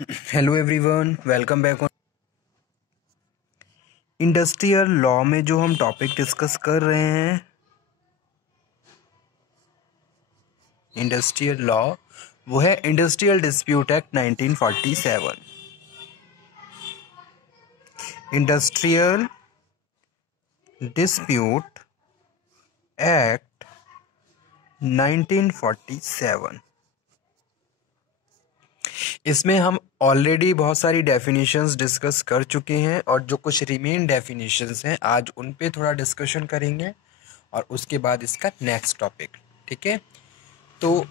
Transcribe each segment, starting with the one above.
Hello everyone, welcome back on industrial law में जो हम टॉपिक डिस्कस कर रहे हैं इंडस्ट्रियल लॉ वो है industrial dispute act 1947। Industrial dispute act 1947। इसमें हम ऑलरेडी बहुत सारी डेफिनेशंस डिस्कस कर चुके हैं और जो कुछ रिमेन डेफिनेशंस हैं आज उन पे थोड़ा डिस्कशन करेंगे और उसके बाद इसका नेक्स्ट टॉपिक। ठीक है, तो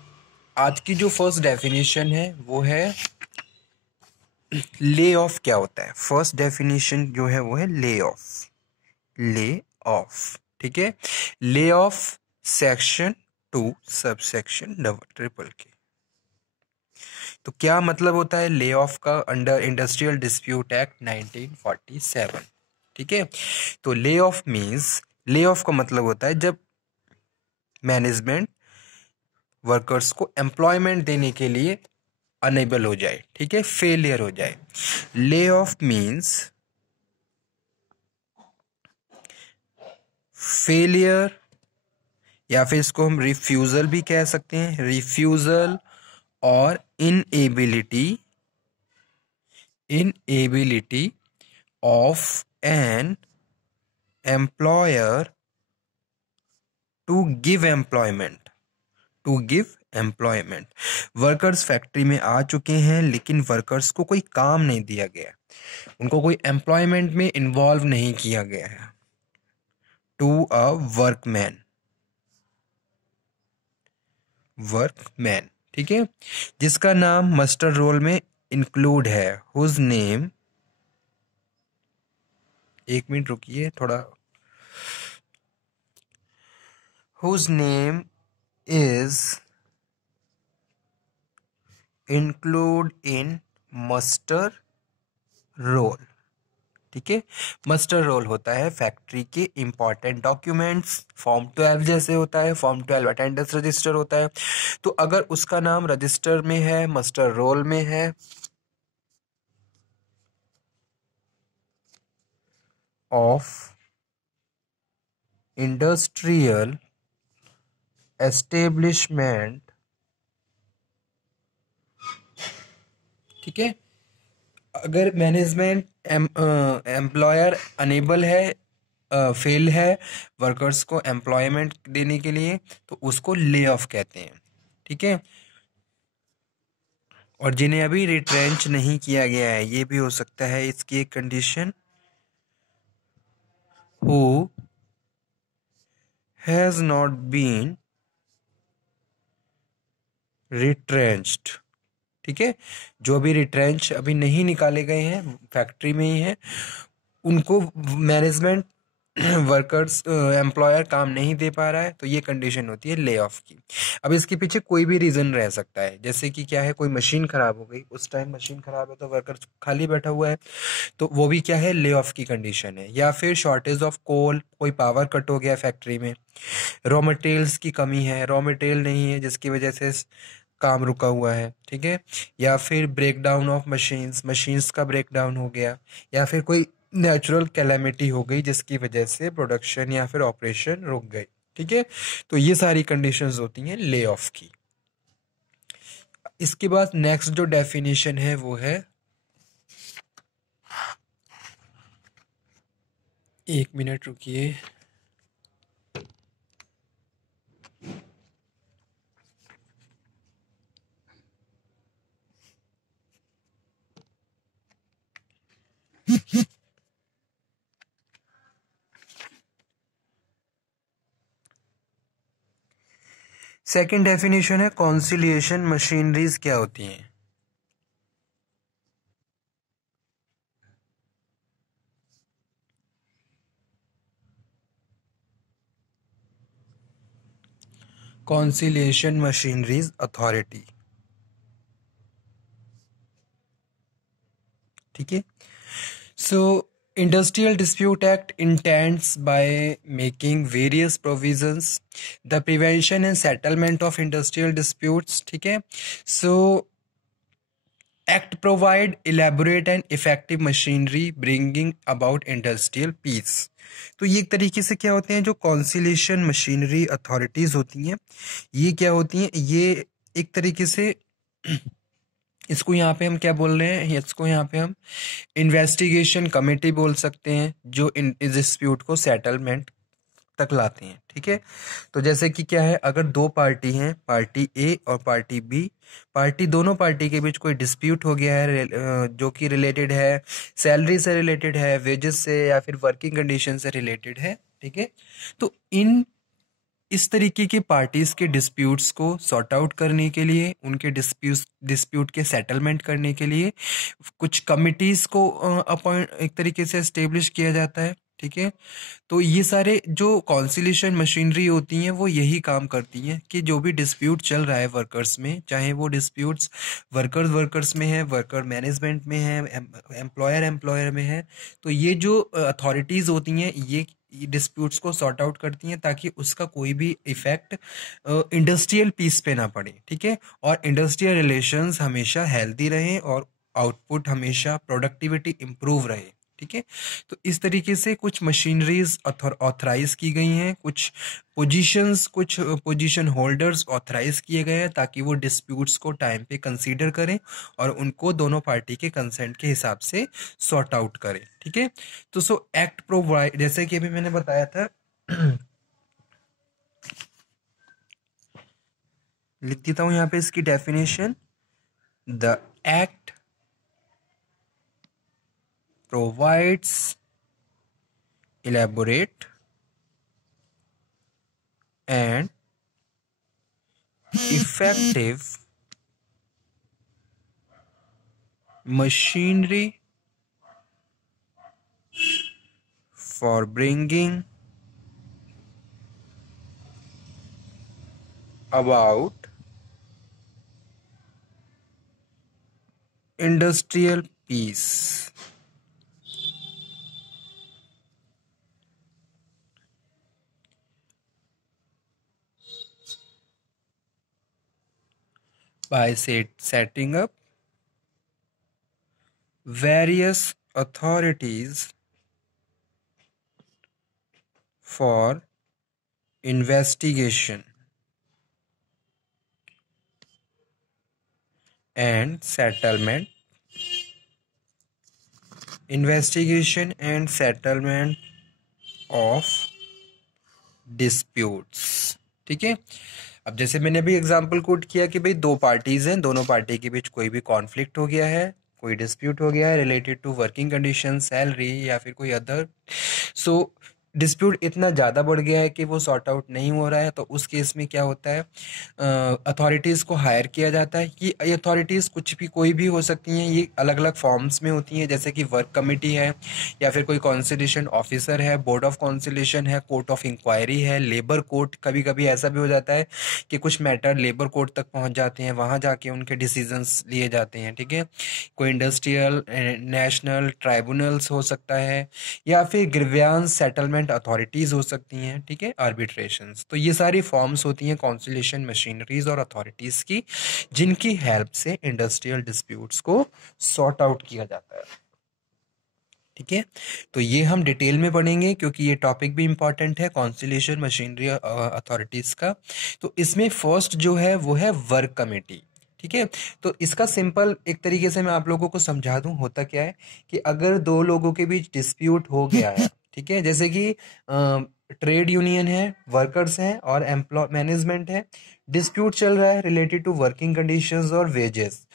आज की जो फर्स्ट डेफिनेशन है वो है ले ऑफ क्या होता है। फर्स्ट डेफिनेशन जो है वो है ले ऑफ। ले ऑफ, ठीक है। Lay off section 2 sub section double triple के। तो क्या मतलब होता है ले ऑफ का अंडर इंडस्ट्रियल डिस्प्यूट एक्ट 1947। ठीक है, तो lay off means, lay off का मतलब होता है जब मैनेजमेंट वर्कर्स को एम्प्लॉयमेंट देने के लिए अनेबल हो जाए, ठीक है, फेलियर हो जाए। ले ऑफ मीन्स फेलियर, या फिर इसको हम रिफ्यूजल भी कह सकते हैं। रिफ्यूजल और inability of an employer to give employment. Workers factory में आ चुके हैं लेकिन वर्कर्स को कोई काम नहीं दिया गया, उनको कोई एम्प्लॉयमेंट में इन्वॉल्व नहीं किया गया है। टू अ वर्कमैन, ठीक है, जिसका नाम मस्टर रोल में इंक्लूड है। हुज नेम, एक मिनट रुकिए थोड़ा, whose name is include in muster roll. ठीक है, मस्टर रोल होता है फैक्ट्री के इंपॉर्टेंट डॉक्यूमेंट्स। फॉर्म 12 जैसे होता है, फॉर्म 12 अटेंडेंस रजिस्टर होता है। तो अगर उसका नाम रजिस्टर में है, मस्टर रोल में है, ऑफ इंडस्ट्रियल एस्टेब्लिशमेंट, ठीक है, अगर मैनेजमेंट एम्प्लॉयर अनेबल है, फेल है वर्कर्स को एम्प्लॉयमेंट देने के लिए, तो उसको ले ऑफ कहते हैं। ठीक है, और जिन्हें अभी रिट्रेंच नहीं किया गया है, ये भी हो सकता है इसकी एक condition. Who has not been retrenched, ठीक है, जो अभी रिट्रेंच अभी नहीं निकाले गए हैं, फैक्ट्री में ही है, उनको मैनेजमेंट वर्कर्स एम्प्लॉयर काम नहीं दे पा रहा है, तो ये कंडीशन होती है ले ऑफ की। अब इसके पीछे कोई भी रीजन रह सकता है, जैसे कि क्या है, कोई मशीन खराब हो गई, उस टाइम मशीन खराब है तो वर्कर खाली बैठा हुआ है, तो वो भी क्या है, ले ऑफ की कंडीशन है। या फिर शॉर्टेज ऑफ कोल, कोई पावर कट हो गया फैक्ट्री में, रॉ मटेरियल्स की कमी है, रॉ मटेरियल नहीं है जिसकी वजह से काम रुका हुआ है, ठीक है। या फिर ब्रेक डाउन ऑफ मशीन्स का ब्रेक डाउन हो गया, या फिर कोई नेचुरल कैलेमिटी हो गई जिसकी वजह से प्रोडक्शन या फिर ऑपरेशन रुक गई, ठीक है। तो ये सारी कंडीशंस होती हैं ले ऑफ की। इसके बाद नेक्स्ट जो डेफिनेशन है वो है, एक मिनट रुकिए, सेकंड डेफिनेशन है कॉन्सिलिएशन मशीनरीज क्या होती हैं। कॉन्सिलिएशन मशीनरीज अथॉरिटी, ठीक है। सो industrial dispute act intends by making various provisions the prevention and settlement of industrial disputes, ठीक है। So act provide elaborate and effective machinery bringing about industrial peace. तो ये एक तरीके से क्या होते हैं, जो कॉन्सिलेशन मशीनरी अथॉरिटीज होती हैं, ये क्या होती हैं, ये एक तरीके से इसको यहाँ पे हम क्या बोल रहे हैं, इसको यहाँ पे हम इन्वेस्टिगेशन कमेटी बोल सकते हैं, जो इन डिस्प्यूट को सेटलमेंट तक लाते हैं। ठीक है, तो जैसे कि क्या है, अगर दो पार्टी हैं, पार्टी ए और पार्टी बी, दोनों पार्टी के बीच कोई डिस्प्यूट हो गया है जो कि रिलेटेड है सैलरी से, रिलेटेड है वेजेस से, या फिर वर्किंग कंडीशन से रिलेटेड है। ठीक है, तो इस तरीके की पार्टीज के डिस्प्यूट्स को सॉर्ट आउट करने के लिए, उनके डिस्प्यूट के सेटलमेंट करने के लिए कुछ कमिटीज को अपॉइंट एक तरीके से एस्टेब्लिश किया जाता है। ठीक है, तो ये सारे जो कॉन्सिलेशन मशीनरी होती हैं वो यही काम करती हैं कि जो भी डिस्प्यूट चल रहा है वर्कर्स में, चाहे वो डिस्प्यूट्स वर्कर्स में है, वर्कर मैनेजमेंट में है, एम्प्लॉयर में है, तो ये जो अथॉरिटीज होती हैं ये डिस्प्यूट्स को सॉर्ट आउट करती हैं ताकि उसका कोई भी इफेक्ट इंडस्ट्रियल पीस पे ना पड़े। ठीक है, और इंडस्ट्रियल रिलेशंस हमेशा हेल्दी रहें और आउटपुट हमेशा प्रोडक्टिविटी इंप्रूव रहे। ठीक है, तो इस तरीके से कुछ मशीनरीज ऑथराइज की गई हैं, कुछ पोजीशन होल्डर्स ऑथराइज किए गए हैं ताकि वो डिस्प्यूट्स को टाइम पे कंसीडर करें और उनको दोनों पार्टी के कंसेंट के हिसाब से सॉर्ट आउट करें। ठीक है, तो एक्ट प्रोवाइड, जैसे कि अभी मैंने बताया था लिख देता हूं यहां पे इसकी definition. The act provides elaborate and effective machinery for bringing about industrial peace। by setting up various authorities for investigation and settlement of disputes। ठीक है, अब जैसे मैंने अभी एग्जांपल कोट किया कि भाई दो पार्टीज हैं, दोनों पार्टी के बीच कोई भी कॉन्फ्लिक्ट हो गया है, कोई डिस्प्यूट हो गया है related to working condition, salary या फिर कोई अदर, सो डिस्प्यूट इतना ज़्यादा बढ़ गया है कि वो सॉर्ट आउट नहीं हो रहा है, तो उस केस में क्या होता है, अथॉरिटीज़ को हायर किया जाता है। कि ये अथॉरिटीज़ कुछ भी कोई भी हो सकती हैं, ये अलग अलग फॉर्म्स में होती हैं, जैसे कि वर्क कमेटी है, या फिर कोई कॉन्सिलेशन ऑफिसर है, बोर्ड ऑफ कॉन्सिलेशन है, कोर्ट ऑफ इंक्वायरी है, लेबर कोर्ट। कभी कभी ऐसा भी हो जाता है कि कुछ मैटर लेबर कोर्ट तक पहुंच जाते हैं, वहां जाके उनके डिसीजंस लिए जाते हैं। ठीक है, कोई इंडस्ट्रियल नेशनल ट्राइब्यूनल्स हो सकता है, या फिर ग्रीवियांस सेटलमेंट अथॉरिटीज हो सकती हैं। ठीक है, आर्बिट्रेशंस। तो ये सारी फॉर्म्स होती हैं कॉन्सिलेशन मशीनरीज और अथॉरिटीज की, जिनकी हेल्प से इंडस्ट्रियल डिस्प्यूट्स को सॉर्ट आउट किया जाता है। ठीक है, तो ये हम डिटेल में पढ़ेंगे क्योंकि ये टॉपिक भी इंपॉर्टेंट है, कॉन्सिलेशन मशीनरी अथॉरिटीज का। तो इसमें फर्स्ट जो है वो है वर्क कमेटी। ठीक है, तो इसका सिंपल एक तरीके से मैं आप लोगों को समझा दूं, होता क्या है कि अगर दो लोगों के बीच डिस्प्यूट हो गया है, ठीक है, जैसे कि ट्रेड यूनियन है, वर्कर्स हैं और एम्प्लॉय मैनेजमेंट है, डिस्प्यूट चल रहा है रिलेटेड टू वर्किंग कंडीशंस और वेजेस,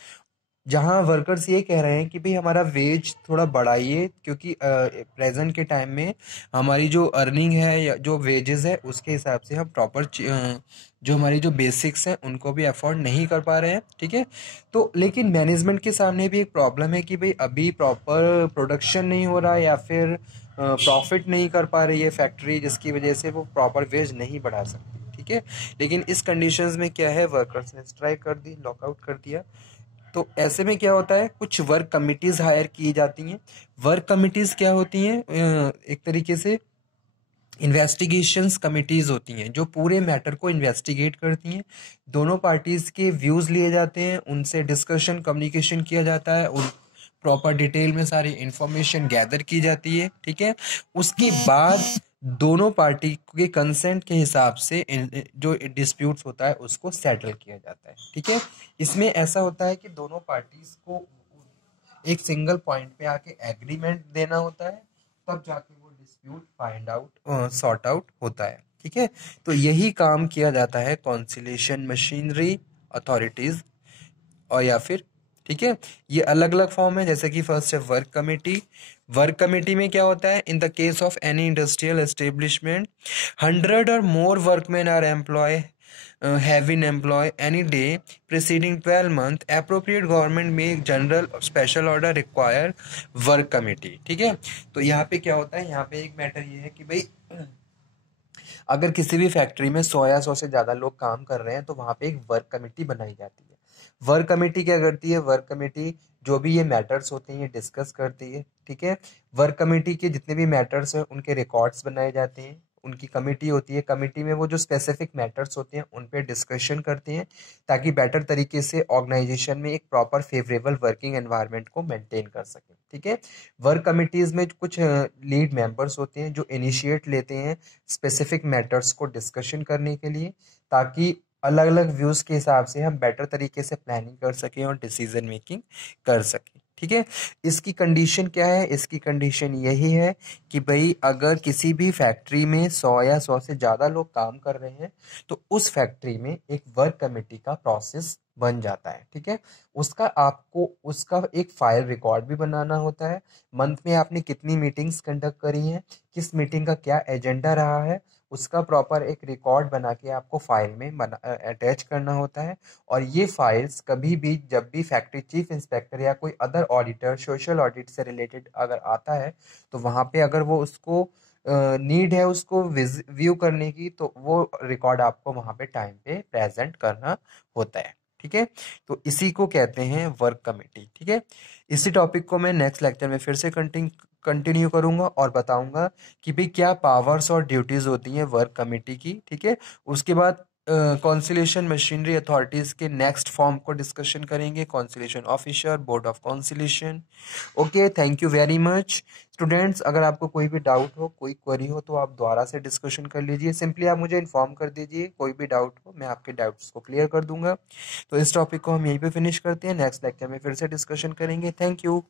जहां वर्कर्स ये कह रहे हैं कि भाई हमारा वेज थोड़ा बढ़ाइए क्योंकि प्रेजेंट के टाइम में हमारी जो अर्निंग है या जो वेजेस है उसके हिसाब से हम प्रॉपर जो हमारी जो बेसिक्स हैं उनको भी अफोर्ड नहीं कर पा रहे हैं। ठीक है, तो लेकिन मैनेजमेंट के सामने भी एक प्रॉब्लम है कि भाई अभी प्रॉपर प्रोडक्शन नहीं हो रहा या फिर प्रॉफिट नहीं कर पा रही है फैक्ट्री, जिसकी वजह से वो प्रॉपर वेज नहीं बढ़ा सकती। ठीक है, लेकिन इस कंडीशंस में क्या है, वर्कर्स ने स्ट्राइक कर दी, लॉकआउट कर दिया, तो ऐसे में क्या होता है, कुछ वर्क कमिटीज हायर की जाती हैं। वर्क कमिटीज क्या होती हैं, एक तरीके से इन्वेस्टिगेशंस कमिटीज होती हैं जो पूरे मैटर को इन्वेस्टिगेट करती हैं, दोनों पार्टीज के व्यूज लिए जाते हैं, उनसे डिस्कशन कम्युनिकेशन किया जाता है, उन प्रॉपर डिटेल में सारी इंफॉर्मेशन गैदर की जाती है, ठीक है। उसके बाद दोनों पार्टी के कंसेंट के हिसाब से जो डिस्प्यूट्स होता है उसको सेटल किया जाता है, ठीक है। इसमें ऐसा होता है कि दोनों पार्टीज को एक सिंगल पॉइंट पे आके एग्रीमेंट देना होता है, तब जाके वो dispute find out sort out होता है, ठीक है। तो यही काम किया जाता है कॉन्सिलेशन मशीनरी अथॉरिटीज और या फिर, ठीक है। ये अलग अलग फॉर्म है, जैसे कि फर्स्ट है वर्क कमेटी। वर्क कमेटी में क्या होता है, in the case of any industrial establishment 100 और more workman are employ having employ any day preceding 12 month appropriate government may general special order require work committee, ठीक है। तो यहाँ पे क्या होता है, यहाँ पे एक मैटर ये है कि भाई अगर किसी भी फैक्ट्री में 100 या 100 से ज़्यादा लोग काम कर रहे हैं तो वहाँ पे एक वर्क कमेटी बनाई जाती है। वर्क कमेटी क्या करती है, वर्क कमेटी जो भी ये मैटर्स होते हैं ये डिस्कस करती है, ठीक है। वर्क कमेटी के जितने भी मैटर्स हैं उनके रिकॉर्ड्स बनाए जाते हैं, उनकी कमेटी होती है, कमेटी में वो जो स्पेसिफिक मैटर्स होते हैं उन पे डिस्कशन करते हैं ताकि बेटर तरीके से ऑर्गेनाइजेशन में एक प्रॉपर फेवरेबल वर्किंग एनवायरनमेंट को मेंटेन कर सकें, ठीक है। वर्क कमिटीज़ में कुछ लीड मेंबर्स होते हैं जो इनिशिएट लेते हैं स्पेसिफिक मैटर्स को डिस्कशन करने के लिए, ताकि अलग अलग व्यूज़ के हिसाब से हम बेटर तरीके से प्लानिंग कर सकें और डिसीजन मेकिंग कर सकें, ठीक है। इसकी कंडीशन क्या है, इसकी कंडीशन यही है कि भाई अगर किसी भी फैक्ट्री में 100 या 100 से ज़्यादा लोग काम कर रहे हैं तो उस फैक्ट्री में एक वर्क कमेटी का प्रोसेस बन जाता है, ठीक है। उसका आपको उसका एक फाइल रिकॉर्ड भी बनाना होता है, मंथ में आपने कितनी मीटिंग्स कंडक्ट करी हैं, किस मीटिंग का क्या एजेंडा रहा है, उसका प्रॉपर एक रिकॉर्ड बना के आपको फाइल में अटैच करना होता है। और ये फाइल्स कभी भी जब भी फैक्ट्री चीफ इंस्पेक्टर या कोई अदर ऑडिटर सोशल ऑडिट से रिलेटेड अगर आता है तो वहाँ पे अगर वो उसको नीड है उसको व्यू करने की तो वो रिकॉर्ड आपको वहाँ पे टाइम पे प्रेजेंट करना होता है, ठीक है। तो इसी को कहते हैं वर्क कमेटी, ठीक है। इसी टॉपिक को मैं नेक्स्ट लेक्चर में फिर से कंटिन्यू करूंगा और बताऊंगा कि भाई क्या पावर्स और ड्यूटीज होती हैं वर्क कमेटी की, ठीक है। उसके बाद कॉन्सिलेशन मशीनरी अथॉरिटीज के नेक्स्ट फॉर्म को डिस्कशन करेंगे, conciliation officer, board of conciliation. Okay, thank you very much students. अगर आपको कोई भी डाउट हो, कोई क्वेरी हो तो आप दोबारा से डिस्कशन कर लीजिए, सिंपली आप मुझे इन्फॉर्म कर दीजिए, कोई भी डाउट हो मैं आपके डाउट्स को क्लियर कर दूंगा। तो इस टॉपिक को हम यहीं पे फिनिश करते हैं, नेक्स्ट लेक्चर में फिर से डिस्कशन करेंगे। Thank you.